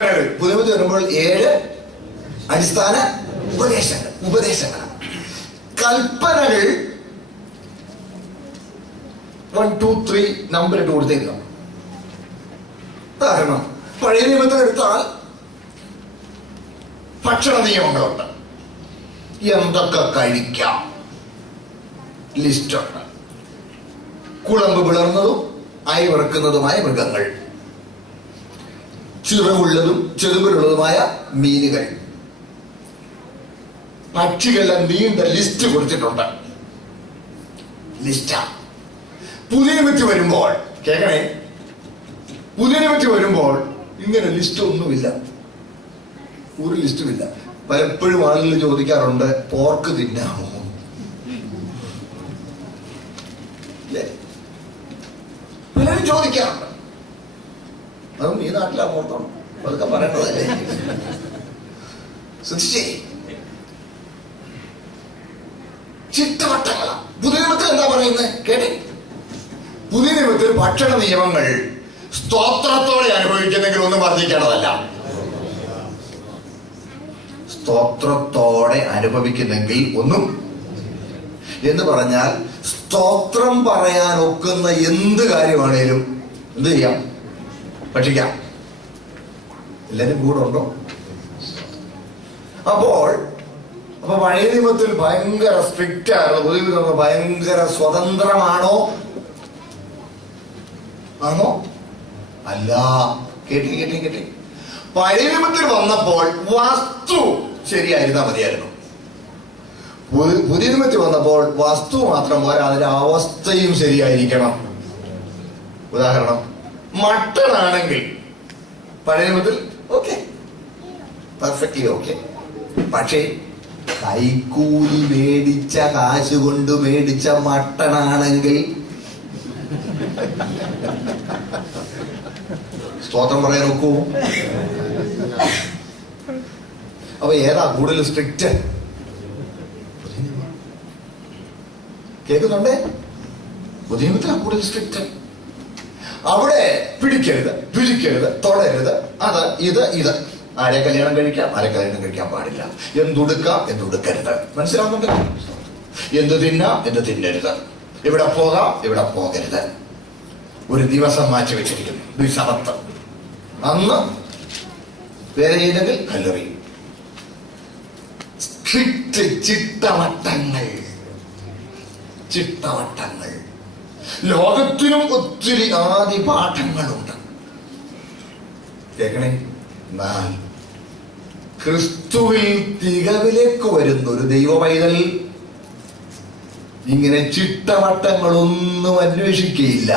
പുതുമതി വരുമ്പോൾ 7 അടിസ്ഥാന ഉപദേശങ്ങൾ. കൽപ്പനകൾ 1, 2, 3 നമ്പർ ഇട്ട് കൊടുത്തേക്കുക. ഉദാഹരണം, പഴയ നിയമത്തിലെടുത്താൽ ഭക്ഷണ നിയമങ്ങളുണ്ട്. എന്തൊക്കെ കഴിക്കാം ലിസ്റ്റുണ്ട്. കുളമ്പ് പിളർന്നതും അയവിറക്കുന്നതുമായ മൃഗങ്ങൾ, ചിറകുള്ളതും ചെറുകിലുള്ളതുമായ മീനുകൾ, പക്ഷികളുടെ നീണ്ട ലിസ്റ്റ് കൊടുത്തിട്ടുണ്ട്. ലിസ്റ്റാ. പുതിയ നിയമത്തിൽ വരുമ്പോൾ കേൾക്കണേ, പുതിയ നിയമത്തിൽ വരുമ്പോൾ ഇങ്ങനെ ലിസ്റ്റ് ഒന്നുമില്ല, ഒരു ലിസ്റ്റുമില്ല. പലപ്പോഴും ആളുകൾ ചോദിക്കാറുണ്ട്, പോർക്ക് തിന്നാമോ? പലരും ചോദിക്കാറുണ്ട്. അതും ഈ നാട്ടിലാ ഓർത്തോണം, അതൊക്കെ പറയേണ്ടതല്ലേ. ശ്രദ്ധിച്ചേ, ചിട്ടവട്ടങ്ങളാ. പുതിയ നിയമത്തിൽ എന്താ പറയുന്നത് കേട്ടെ? പുതിയ നിയമത്തിൽ ഭക്ഷണ നിയമങ്ങൾ സ്തോത്രത്തോടെ അനുഭവിക്കുന്നെങ്കിൽ ഒന്നും വർദ്ധിക്കേണ്ടതല്ല. സ്തോത്രത്തോടെ അനുഭവിക്കുന്നെങ്കിൽ ഒന്നും എന്ന് പറഞ്ഞാൽ സ്തോത്രം പറയാൻ ഒക്കുന്ന എന്ത് കാര്യമാണേലും എന്ത് ചെയ്യാം? ഭക്ഷിക്കാം. എല്ലാരും കൂടെ ഉണ്ടോ? അപ്പൊ പഴയ നിയമത്തിൽ ഭയങ്കര സ്ട്രിക്റ്റ് ആയിരുന്നു, പുതിയ നിയമത്തിൽ ഭയങ്കര സ്വതന്ത്രമാണോ? ആണോ? അല്ല. കേട്ടി പഴയ നിയമത്തിൽ വന്നപ്പോൾ വസ്തു ശരിയായിരുന്നാ മതിയായിരുന്നു. പുതിയ നിയമത്തിൽ വന്നപ്പോൾ വസ്തു മാത്രം പോരാ, അതിന്റെ അവസ്ഥയും ശരിയായിരിക്കണം. ഉദാഹരണം, മട്ടൺ ആണെങ്കിൽ പഴയ നിയമത്തിൽ ഓക്കെ, പെർഫെക്റ്റ്ലി ഓക്കെ. പക്ഷേ കൈക്കൂലി മേടിച്ച കാശ് കൊണ്ട് മേടിച്ച മട്ടൺ ആണെങ്കിൽ സ്തോത്രം പറയാൻ നോക്കൂ. അപ്പൊ ഏതാ കൂടുതൽ സ്ട്രിക്റ്റ്? കേൾക്കുന്നുണ്ടേ? പുതിയ നിയമത്തിലാ കൂടുതൽ സ്ട്രിക്റ്റ്. അവിടെ പിടിക്കരുത്, പിടിക്കരുത്, തൊടരുത്, അത് ഇത് ആരെ കല്യാണം കഴിക്കാം, ആരെ കല്യാണം കഴിക്കാൻ പാടില്ല, എന്തുടുക്കാം, എന്തുടുക്കരുത്. മനസ്സിലാവുന്നുണ്ട്? എന്ത് തിന്നാം, എന്ത് തിന്നരുത്, ഇവിടെ പോകാം, ഇവിടെ പോകരുത്. ഒരു ദിവസം മാറ്റി വെച്ചിരിക്കുന്നു, ദിവസമത്ത്. അന്ന് വേറെ ചെയ്തെങ്കിൽ കല്ലെറിയും. സ്ട്രിക്റ്റ് ചിട്ടവട്ടങ്ങൾ. ലോകത്തിനും ഒത്തിരി ആദി പാഠങ്ങളുണ്ട്. കേൾക്കണേ. എന്നാൽ ക്രിസ്തുവിൽ തികവിലേക്ക് വരുന്ന ഒരു ദൈവ പൈതൽ ഇങ്ങനെ ചിട്ടവട്ടങ്ങളൊന്നും അന്വേഷിക്കുകയില്ല.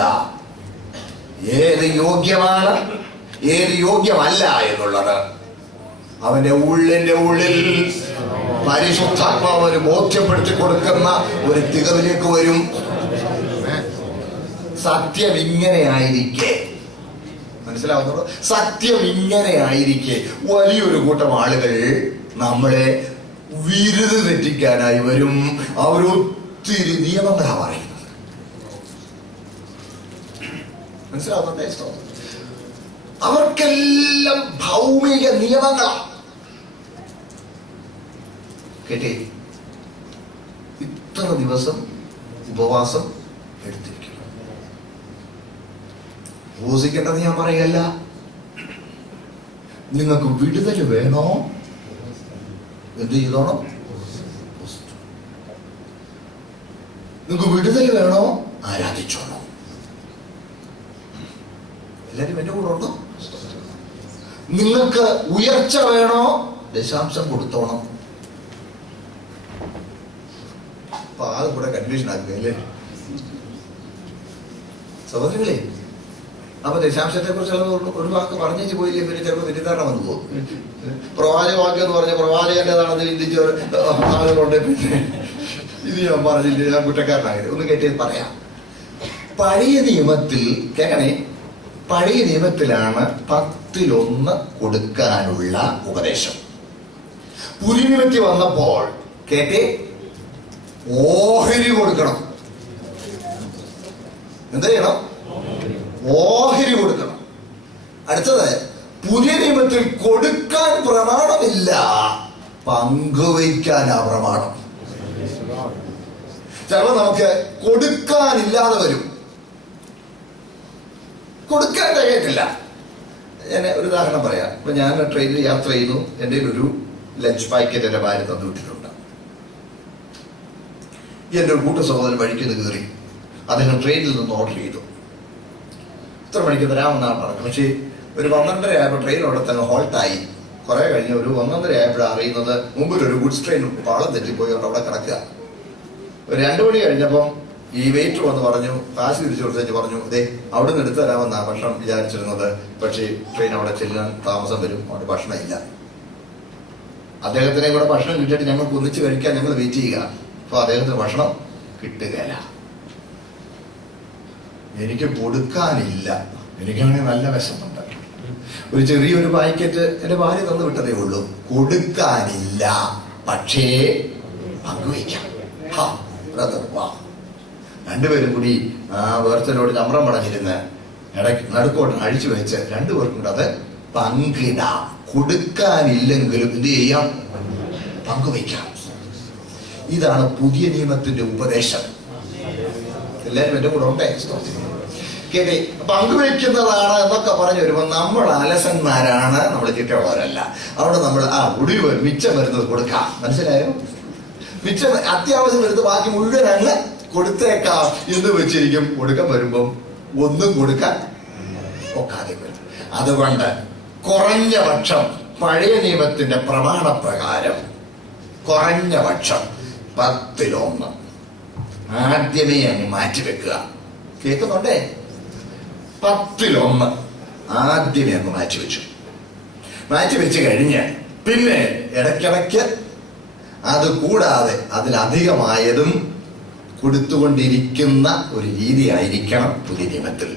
ഏത് യോഗ്യമാണ്, ഏത് യോഗ്യമല്ല എന്നുള്ളത് അവന്റെ ഉള്ളിൽ പരിശുദ്ധാത്മാവ് ബോധ്യപ്പെടുത്തി കൊടുക്കുന്ന ഒരു തികവിലേക്ക് വരും. സത്യം ഇങ്ങനെ ആയിരിക്കെ, മനസ്സിലാവുന്നുണ്ടോ? സത്യം ഇങ്ങനെ ആയിരിക്കെ വലിയൊരു കൂട്ടം ആളുകൾ നമ്മളെ വിരുത് തെറ്റിക്കാനായി വരും. അവരൊത്തിരി നിയമങ്ങളാ പറയുന്നത്. മനസ്സിലാവുന്നുണ്ടോ? അവർക്കെല്ലാം ഭൗമിക നിയമങ്ങളാണ്. കേട്ടേ, ഇത്ര ദിവസം ഉപവാസം എടുത്തിരിക്കണം. ഉപവസിക്കേണ്ടത് ഞാൻ പറയല്ല. നിങ്ങൾക്ക് വിടുതൽ വേണോ? എന്ത് ചെയ്തോണം? നിങ്ങൾക്ക് വിടുതൽ വേണോ? ആരാധിച്ചോണോ? എല്ലാരും എന്റെ കൂടെ ഉണ്ടോ? നിങ്ങൾക്ക് ഉയർച്ച വേണോ? ദശാംശം കൊടുത്തോണം. അപ്പൊ അത് കൂടെ കൺഫ്യൂഷൻ ആക്കുക അല്ലേ സഹോദരങ്ങളെ? അപ്പൊ ദശാംശത്തെ കുറിച്ച് ഒരു വാക്ക് പറഞ്ഞു പോയില്ലേ, പിന്നെ ചിലപ്പോൾ തെറ്റിദ്ധാരണ വന്നു പോകും. പ്രവാചക വാക്യം എന്ന് പറഞ്ഞ പ്രവാചകന്റേതാണെന്ന് ചിന്തിച്ച ആളുകളുണ്ട്. പിന്നെ ഇത് ഞാൻ പറഞ്ഞില്ല, ഞാൻ കുറ്റക്കാരനായത്. ഒന്ന് കേട്ടത് പറയാം. പഴയ നിയമത്തിൽ കേൾക്കണേ, പഴയ നിയമത്തിലാണ് 10-1 കൊടുക്കാനുള്ള ഉപദേശം. പുതിയ നിയമത്തിൽ വന്നപ്പോൾ കേട്ടേ, ഓഹരി കൊടുക്കണം. എന്താ ചെയ്യണം? ഓഹരി കൊടുക്കണം. അടുത്തത് പുതിയ നിയമത്തിൽ കൊടുക്കാൻ പ്രമാണമില്ല, പങ്കുവയ്ക്കാനാ പ്രമാണം. ചിലപ്പോൾ നമുക്ക് കൊടുക്കാനില്ലാതെ വരും, കൊടുക്കാൻ കഴിയത്തില്ല. ഞാൻ ഒരു ഉദാഹരണം പറയാം. ഇപ്പൊ ഞാൻ ട്രെയിനിൽ യാത്ര ചെയ്യുന്നു, എൻ്റെ ഒരു ലഞ്ച് പാക്കറ്റ് എൻ്റെ ഭാര്യ തന്നു വിട്ടിട്ടുണ്ട്. എൻ്റെ ഒരു കൂട്ട സഹോദരൻ വഴിക്ക് നിന്ന് കയറി, അദ്ദേഹം ട്രെയിനിൽ നിന്ന് ഓർഡർ ചെയ്തു. ഇത്ര മണിക്ക് തരാമെന്നാണ് പറഞ്ഞത്. പക്ഷേ ഒരു 12:30 ആയപ്പോൾ ട്രെയിൻ അവിടെ തന്നെ ഹോൾട്ടായി. കുറെ കഴിഞ്ഞ് ഒരു 11:30 ആയപ്പോഴാണ് അറിയുന്നത് മുമ്പിലൊരു ഗുഡ്സ് ട്രെയിൻ പാളം തെറ്റിപ്പോയി അവിടെ കിടക്കുക. ഒരു 2 മണി കഴിഞ്ഞപ്പം ഈ വെയിറ്റർ വന്ന് പറഞ്ഞു, കാശ് തിരിച്ചു കൊടുത്തേച്ച് പറഞ്ഞു, അതെ അവിടെ നിന്ന് എടുത്തു തരാമെന്നാണ് ഭക്ഷണം വിചാരിച്ചിരുന്നത്, പക്ഷേ ട്രെയിൻ അവിടെ ചെല്ലാൻ താമസം വരും, അവിടെ ഭക്ഷണം ഇല്ല. അദ്ദേഹത്തിനെ കൂടെ ഭക്ഷണം കിട്ടിയിട്ട് ഞങ്ങൾക്ക് ഒന്നിച്ച് കഴിക്കാൻ ഞങ്ങൾ വെയിറ്റ് ചെയ്യുക. അപ്പൊ അദ്ദേഹത്തിന് ഭക്ഷണം കിട്ടുകയില്ല. എനിക്ക് കൊടുക്കാനില്ല, എനിക്കാണെങ്കിൽ നല്ല വിശപ്പുണ്ട്. ഒരു ചെറിയൊരു പാക്കറ്റ് എന്റെ ഭാര്യ തന്നു വിട്ടതേ ഉള്ളൂ. കൊടുക്കാനില്ല, പക്ഷേ പങ്കുവയ്ക്കാം. രണ്ടുപേരും കൂടി വേർച്ചലോട് ചമ്രം പടഞ്ഞിരുന്ന് ഇടയ്ക്ക് നടുക്കോട്ട് അഴിച്ചു വെച്ച് രണ്ടുപേർക്കും കൂടെ അത് പങ്കിടാം. കൊടുക്കാനില്ലെങ്കിലും എന്ത് ചെയ്യാം? പങ്കുവയ്ക്കാം. ഇതാണ് പുതിയ നിയമത്തിന്റെ ഉപദേശം. എല്ലാവരും എന്റെ കൂടെ ഉണ്ടേ? കേട്ടെ, പങ്കുവയ്ക്കുന്നതാണ് എന്നൊക്കെ പറഞ്ഞു വരുമ്പോൾ നമ്മൾ അലസന്മാരാണ്, നമ്മൾ ചിട്ടയുള്ളവരല്ല. അവിടെ നമ്മൾ ഒടിവ് മിച്ചം വരുന്നത് കൊടുക്കാം. മനസ്സിലായോ? മിച്ചം അത്യാവശ്യം വരുന്നത് ബാക്കി മുഴുവൻ അങ്ങ് കൊടുത്തേക്കാം എന്ന് വെച്ചിരിക്കും. കൊടുക്കാൻ വരുമ്പം ഒന്നും കൊടുക്കാൻ ഒക്കാതെ വരും. അതുകൊണ്ട് കുറഞ്ഞ പക്ഷം പഴയ നിയമത്തിന്റെ പ്രമാണപ്രകാരം കുറഞ്ഞ പക്ഷം 10-1 ആദ്യമേ അങ്ങ് മാറ്റിവെക്കുക. കേൾക്കുന്നുണ്ടേ? 10-1 ആദ്യമേ അങ്ങ് മാറ്റിവെച്ചു. മാറ്റിവെച്ച് കഴിഞ്ഞ് പിന്നെ ഇടയ്ക്കിടയ്ക്ക് അത് കൂടാതെ അതിലധികമായതും കൊടുത്തുകൊണ്ടിരിക്കുന്ന ഒരു രീതി ആയിരിക്കണം പുതിയ നിയമത്തിൽ.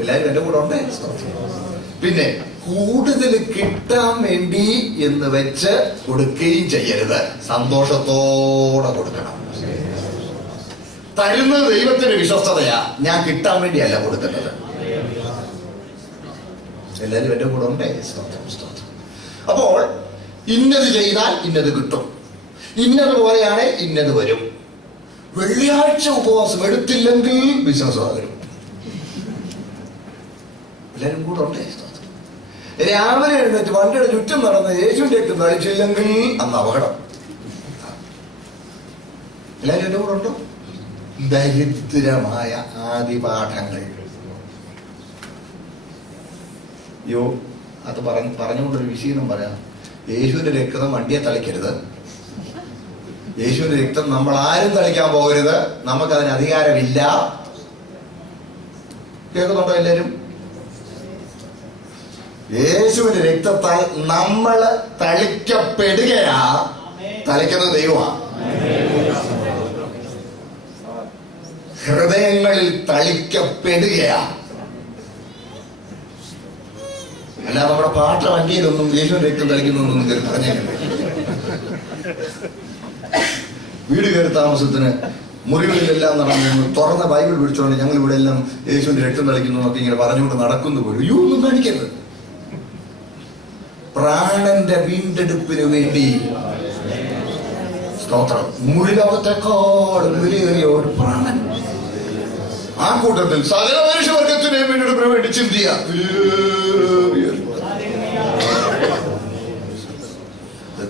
എല്ലാവരും എന്റെ കൂടെ ഉണ്ടേ? പിന്നെ കൂടുതൽ കിട്ടാൻ വേണ്ടി എന്ന് വെച്ച് കൊടുക്കുകയും ചെയ്യരുത്. സന്തോഷത്തോടെ കൊടുക്കണം. തരുന്നത് ദൈവത്തിന്റെ വിശ്വസ്തതയാ, ഞാൻ കിട്ടാൻ വേണ്ടിയല്ല കൊടുക്കുന്നത്. എല്ലാവരും എന്റെ കൂടെ ഉണ്ടേ? അപ്പോൾ ഇന്നത് ചെയ്താൽ ഇന്നത് കിട്ടും, ഇന്നത് പോലെയാണ് ഇന്നത് വരും. വെള്ളിയാഴ്ച ഉപവാസം എടുത്തില്ലെങ്കിൽ ബിസിനസ് വരും. എല്ലാവരും കൂടെ ഉണ്ടേ? രാവിലെ എഴുന്നേറ്റ് വണ്ടിയുടെ ചുറ്റും നടന്ന് യേശുവിന്റെ അടുത്ത് നടിച്ചില്ലെങ്കിൽ അന്ന് അപകടം. എല്ലാവരും എന്റെ കൂടെ ഉണ്ടോ? ദരിദ്രമായ ആദിപാഠങ്ങൾ. അത് പറഞ്ഞുകൊണ്ടൊരു വിശീലനം പറയാം. യേശുവിന്റെ രക്തം വണ്ടിയെ തളിക്കരുത്. യേശുവിന്റെ രക്തം നമ്മൾ ആരും തളിക്കാൻ പോകരുത്. നമുക്കതിന് അധികാരമില്ല. കേൾക്കുന്നുണ്ടോ എല്ലാവരും? യേശുവിന്റെ രക്തത്താൽ നമ്മൾ തളിക്കപ്പെടുകയാ. തളിക്കുന്നത് ദൈവമാ. ഹൃദയങ്ങളിൽ തളിക്കപ്പെടുകയാ. അല്ല നമ്മുടെ പാട്ട വണ്ടിയിലൊന്നും യേശുവിന്റെ രക്തം തളിക്കുന്നൊന്നും പറഞ്ഞില്ല. വീട് കയറി താമസത്തിന് മുറികളിലെല്ലാം നടന്നു തുറന്ന ബൈബിൾ പിടിച്ചോണ്ട് ഞങ്ങൾ ഇവിടെ എല്ലാം യേശുവിന്റെ രക്തം തളിക്കുന്നു എന്നൊക്കെ ഇങ്ങനെ പറഞ്ഞുകൊണ്ട് നടക്കുന്നു പോലും. ഒന്നും കാണിക്കരുത്. പ്രാണന്റെ വീണ്ടെടുപ്പിന് വേണ്ടി സ്തോത്രം. മുഴുവത്തേക്കാളും വിലയേറിയ ഒരു പ്രാണൻ. ആ കൂട്ടത്തിൽ സകല മനുഷ്യവർഗത്തിന്റെ വീണ്ടെടുപ്പിന് വേണ്ടി ചിന്തിയ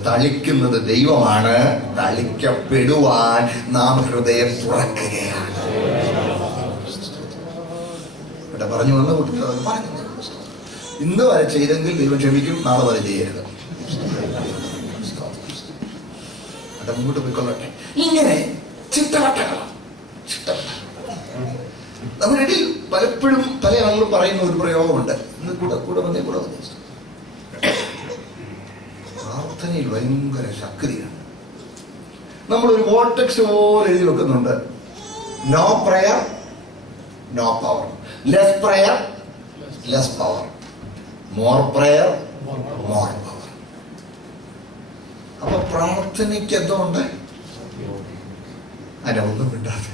തളിക്കുന്നത് ദൈവമാണ്. തളിക്കപ്പെടുവാൻ നാം ഹൃദയം തുറക്കുകയാണ്. ഇവിടെ പറഞ്ഞു വന്ന കുട്ടികൾ അത് പറഞ്ഞു. ഇന്ന് വരെ ചെയ്തെങ്കിൽ ദൈവം ക്ഷമിക്കും, നാളെ വരെ ചെയ്യരുത്. അത് മുമ്പോട്ട് പോയിക്കൊള്ളട്ടെ. ഇങ്ങനെ ചിട്ടവട്ടങ്ങളാണ്. നമ്മുടെ ഇടയിൽ പലപ്പോഴും പല ആളുകളും പറയുന്ന ഒരു പ്രയോഗമുണ്ട്. ഇന്ന് കൂടെ വന്നേ. പ്രാർത്ഥനയിൽ ഭയങ്കര ശക്തിയാണ്. നമ്മളൊരു വോൾടെക്സ് പോലെ എഴുതി വെക്കുന്നുണ്ട്. No prayer no power, less prayer less power, more prayer more power. അപ്പൊ പ്രാർത്ഥനയ്ക്ക് എന്തുകൊണ്ട് അതിനെ ഒന്നും വിടാതെ